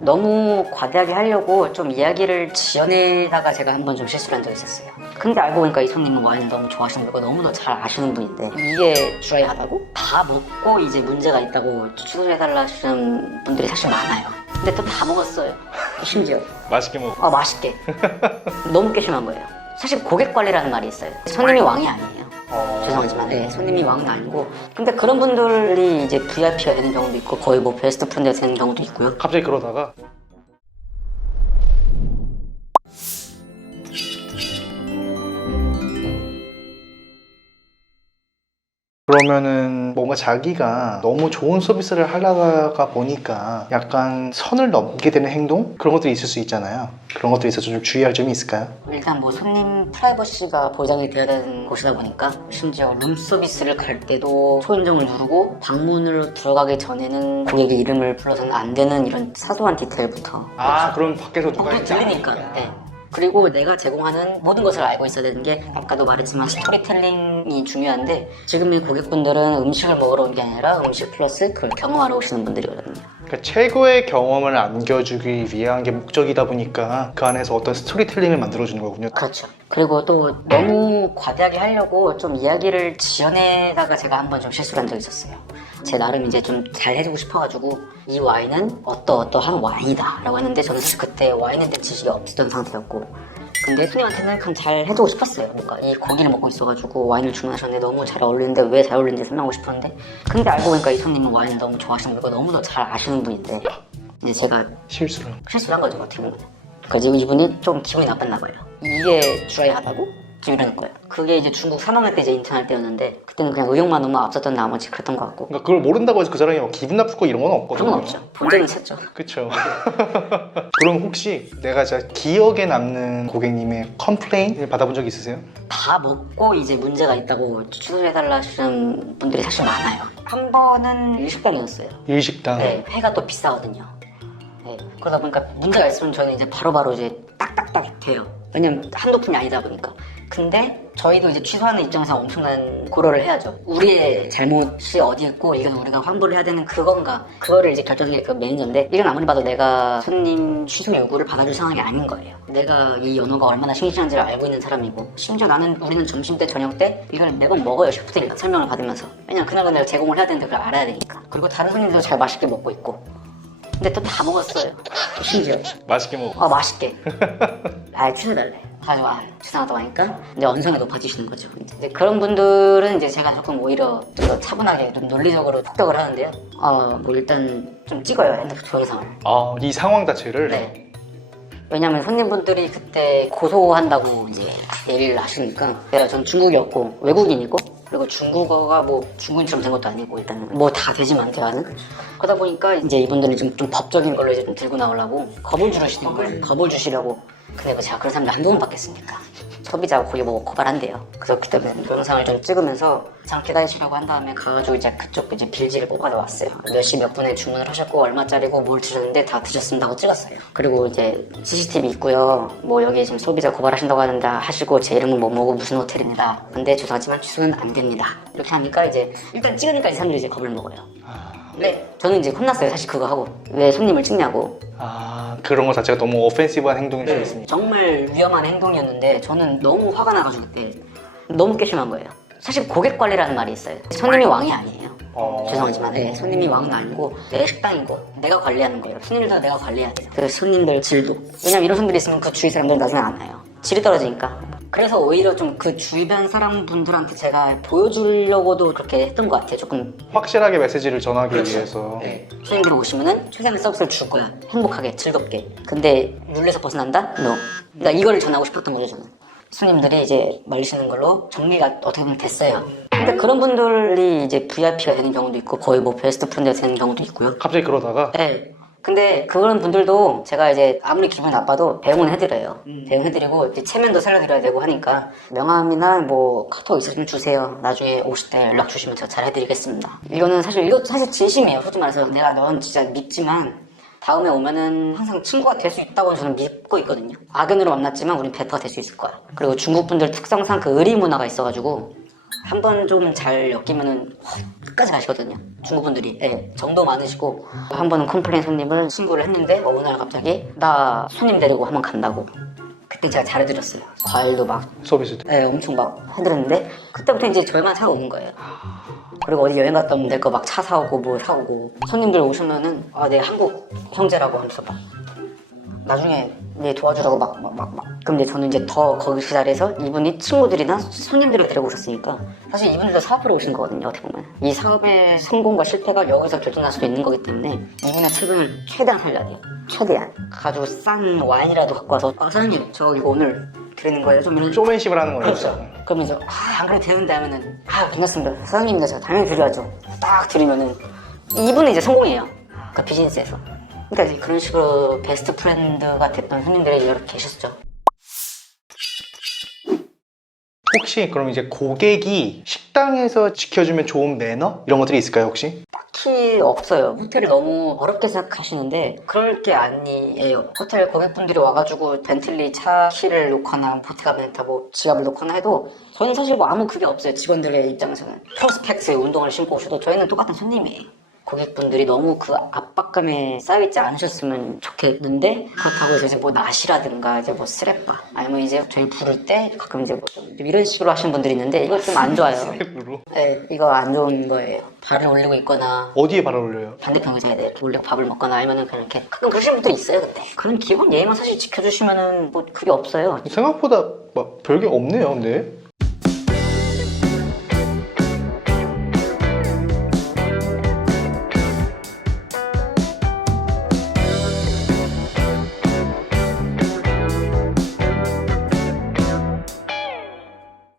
너무 과대하게 하려고 좀 이야기를 지어내다가 제가 한번 좀 실수를 한 적이 있었어요. 근데 알고 보니까 이 손님은 와인을 너무 좋아하시는 거고 너무나 잘 아시는 분인데 이게 드라이하다고? 다 먹고 이제 문제가 있다고 취소해달라 하시는 분들이 사실 많아요. 근데 또 다 먹었어요. 심지어 맛있게 먹어. 맛있게. 너무 깨심한 거예요. 사실 고객 관리라는 말이 있어요. 손님이 왕이 아니에요. 죄송하지만 네, 손님이 왕은 아니고 근데 그런 분들이 이제 VIP가 되는 경우도 있고 거의 뭐 베스트 프렌드가 되는 경우도 있고요. 갑자기 그러다가 그러면은 뭔가 자기가 너무 좋은 서비스를 하려다가 보니까 약간 선을 넘게 되는 행동? 그런 것들이 있을 수 있잖아요. 그런 것들에 있어서 좀 주의할 점이 있을까요? 일단 뭐 손님 프라이버시가 보장이 돼야 되는 곳이다 보니까 심지어 룸 서비스를 갈 때도 초인종을 누르고 방문을 들어가기 전에는 고객의 이름을 불러서는 안 되는 이런 사소한 디테일부터 그럼 밖에서 누가 또 들리니까 네. 그리고 내가 제공하는 모든 것을 알고 있어야 되는 게 아까도 말했지만 스토리텔링이 중요한데 지금의 고객분들은 음식을 먹으러 온 게 아니라 음식 플러스 그걸 경험하러 오시는 분들이거든요. 그러니까 최고의 경험을 안겨주기 위한 게 목적이다 보니까 그 안에서 어떤 스토리텔링을 만들어주는 거군요. 그렇죠. 그리고 또 너무 과대하게 하려고 좀 이야기를 지어내다가 제가 한번 좀 실수를 한 적이 있었어요. 제 나름 이제 좀 잘 해주고 싶어가지고 이 와인은 어떠어떠한 와인이다 라고 했는데 저는 사실 그때 와인에 대한 지식이 없었던 상태였고 근데 손님한테는 그냥 잘 해주고 싶었어요. 뭔가 이 고기를 먹고 있어가지고 와인을 주문하셨는데 너무 잘 어울리는데 왜 잘 어울리는지 설명하고 싶었는데 근데 알고 보니까 이 손님은 와인을 너무 좋아하시는 거고 너무나 잘 아시는 분인데 이제 제가 실수를. 실수를 한 거죠 어떻게 보면. 그래서 이분은 좀 기분이 나빴나 봐요. 이게 드라이하다고? 지금 이러는 거예요. 그게 이제 중국 3학년 때 이제 인턴할 때였는데 그때는 그냥 의욕만 너무 앞섰던 나머지 그랬던 것 같고 그러니까 그걸 모른다고 해서 그 사람이 막 기분 나쁠 거 이런 건 없거든요. 그런 건 없죠. 본전은 쳤죠. 그쵸. 그럼 혹시 내가 진짜 기억에 남는 고객님의 컴플레인을 받아본 적 있으세요? 다 먹고 이제 문제가 있다고 취소해달라 하시는 분들이 사실 많아요. 한 번은 일식당이었어요. 일식당. 네, 회가 또 비싸거든요. 네, 그러다 보니까 문제가 있으면 저는 이제 바로바로 이제 딱딱딱 돼요. 왜냐면 한두 푼이 아니다 보니까. 근데 저희도 이제 취소하는 입장에서 엄청난 고려를 해야죠. 우리의 잘못이 어디 있고 이건 우리가 환불을 해야 되는 그건가 그거를 이제 결정하는 게 그 매니저인데 이건 아무리 봐도 내가 손님 취소 요구를 받아줄 상황이 아닌 거예요. 내가 이 연어가 얼마나 싱싱한지를 알고 있는 사람이고 심지어 우리는 점심 때 저녁 때 이걸 매번 먹어요. 셰프들이랑 설명을 받으면서 왜냐면 그날그날 제공을 해야 되는데 그걸 알아야 되니까. 그리고 다른 손님들도 잘 맛있게 먹고 있고 근데 또 다 먹었어요. 심지어 맛있게 먹어. 맛있게. 취소해달래. 가지고 취소하다고 하니까 이제 언성이 높아지시는 거죠. 이제 그런 분들은 이제 제가 조금 오히려 좀 더 차분하게 좀 논리적으로 폭격을 하는데요. 뭐 일단 좀 찍어요 핸드폰 동영상을. 이 상황 자체를. 네. 왜냐면 손님분들이 그때 고소한다고 이제 얘기를 하시니까 전 중국이었고 외국인이고 그리고 중국어가 뭐 중국인처럼 된 것도 아니고 일단 뭐 다 되지만 대화는 그러다 보니까 이제 이분들은 좀 법적인 걸로 이제 좀 들고 나오려고 겁을 주시는 거예요. 겁을 주시려고. 근데 뭐 제가 그런 사람들 한두 번 받겠습니까? 소비자가 거기 뭐 고발한대요. 그래서 그때 동영상을 좀 찍으면서 장기다 해주려고 한 다음에 가가지고 이제 그쪽 이제 빌지를 뽑아다 왔어요. 몇 시 몇 분에 주문을 하셨고 얼마짜리고 뭘 드셨는데 다 드셨습니다 하고 찍었어요. 그리고 이제 CCTV 있고요. 뭐 여기 지금 소비자 고발하신다고 하는데 하시고 제 이름은 뭐뭐고 무슨 호텔입니다. 근데 죄송하지만 취소는 안 됩니다. 이렇게 하니까 이제 일단 찍으니까 이 사람들이 이제 겁을 먹어요. 네, 저는 이제 혼났어요. 사실 그거 하고 왜 손님을 찍냐고. 그런 거 자체가 너무 오펜시브한 행동일 수 있습니다. 정말 위험한 행동이었는데 저는 너무 화가 나가지고 그때 너무 깨심한 거예요. 사실 고객 관리라는 말이 있어요. 손님이 왕이 아니에요. 죄송하지만 네, 손님이 왕은 아니고 내 식당이고 내가 관리하는 거예요. 손님들도 내가 관리해야 돼요. 그 손님들 질도. 왜냐면 이런 손님들이 있으면 그 주위 사람들은 나중에 안 와요. 질이 떨어지니까. 그래서 오히려 좀 그 주변 사람분들한테 제가 보여주려고도 그렇게 했던 것 같아요. 조금 확실하게 메시지를 전하기 위해서. 네. 손님들이 오시면은 최상의 서비스를 줄 거야. 행복하게, 즐겁게. 근데 룰에서 벗어난다? No. 그러니까 이거를 전하고 싶었던 거죠, 저는. 손님들이 이제 말리시는 걸로 정리가 어떻게 보면 됐어요. 근데 그런 분들이 이제 VIP가 되는 경우도 있고 거의 뭐 베스트 프렌드가 되는 경우도 있고요. 갑자기 그러다가. 네. 근데 그런 분들도 제가 이제 아무리 기분이 나빠도 배웅은 해드려요. 배웅해드리고 이제 체면도 살려드려야 되고 하니까 명함이나 뭐 카톡 있으시면 주세요. 나중에 오실 때 연락 주시면 제가 잘 해드리겠습니다. 이거 사실 진심이에요. 솔직히 말해서 내가 넌 진짜 믿지만 다음에 오면은 항상 친구가 될 수 있다고 저는 믿고 있거든요. 악연으로 만났지만 우린 베터가 될 수 있을 거야. 그리고 중국 분들 특성상 그 의리 문화가 있어가지고 한 번 좀 잘 엮이면은 끝까지 가시거든요. 중국분들이. 예, 정도 많으시고 한 번은 컴플레인 손님을 신고를 했는데 어느 날 갑자기 나 손님 데리고 한번 간다고. 그때 제가 잘해드렸어요. 과일도 막 서비스도. 예, 엄청 막 해드렸는데 그때부터 이제 저희만 사오는 거예요. 그리고 어디 여행 갔다 오면 될 거 막 차 사오고 뭐 사오고 손님들 오시면은 아, 내 한국 형제라고 하면서 막 나중에 얘 도와주라고 막 그럼 이제 저는 이제 더 거기 그 자리에서 이분이 친구들이나 손님들을 데리고 오셨으니까 사실 이분들도 사업으로 오신 거거든요. 어떻게 보면 이 사업의 성공과 실패가 여기서 결정날 수도 있는 거기 때문에 이분의 체면을 최대한 살려야 돼요. 최대한 아주 싼 와인이라도 갖고 와서 아 사장님 저 이거 오늘 드리는 거예요. 좀 이런 쇼맨십을 하는 거예요. 그렇죠. 그러면 이제 안 그래도 되는데 하면은 괜찮습니다. 사장님입니다. 제가 당연히 드려야죠. 딱 드리면은 이분은 이제 성공이에요. 그러니까 비즈니스에서. 그러니까 이제 그런 식으로 베스트 프렌드가 됐던 손님들이 여러 계셨죠. 혹시 그럼 이제 고객이 식당에서 지켜주면 좋은 매너? 이런 것들이 있을까요 혹시? 딱히 없어요. 호텔을 너무 어렵게 생각하시는데 그럴 게 아니에요. 호텔 고객분들이 와가지고 벤틀리 차 키를 놓거나 보트가 벤타 뭐 지갑을 놓거나 해도 저는 사실 뭐 아무 크게 없어요. 직원들의 입장에서는 프로스펙스 운동을 신고 오셔도 저희는 똑같은 손님이에요. 고객분들이 너무 그 압박감에 쌓여있지 않으셨으면 좋겠는데 그렇다고 해서 이제 뭐 낫이라든가 이제 뭐 스레빠 아니면 이제 저희 부를 때 가끔 이제 뭐좀 이런 식으로 하시는 분들이 있는데 이거 좀 안 좋아요. 로 네, 이거 안 좋은 거예요. 발을 올리고 있거나 어디에 발을 올려요? 반대편 의자에 이렇게 올리고 밥을 먹거나 아니면은 그냥 이렇게 가끔 그러시는 분도 있어요. 근데 그런 기본 예의만 사실 지켜주시면은 뭐 그게 없어요. 생각보다 막 별게 없네요 근데.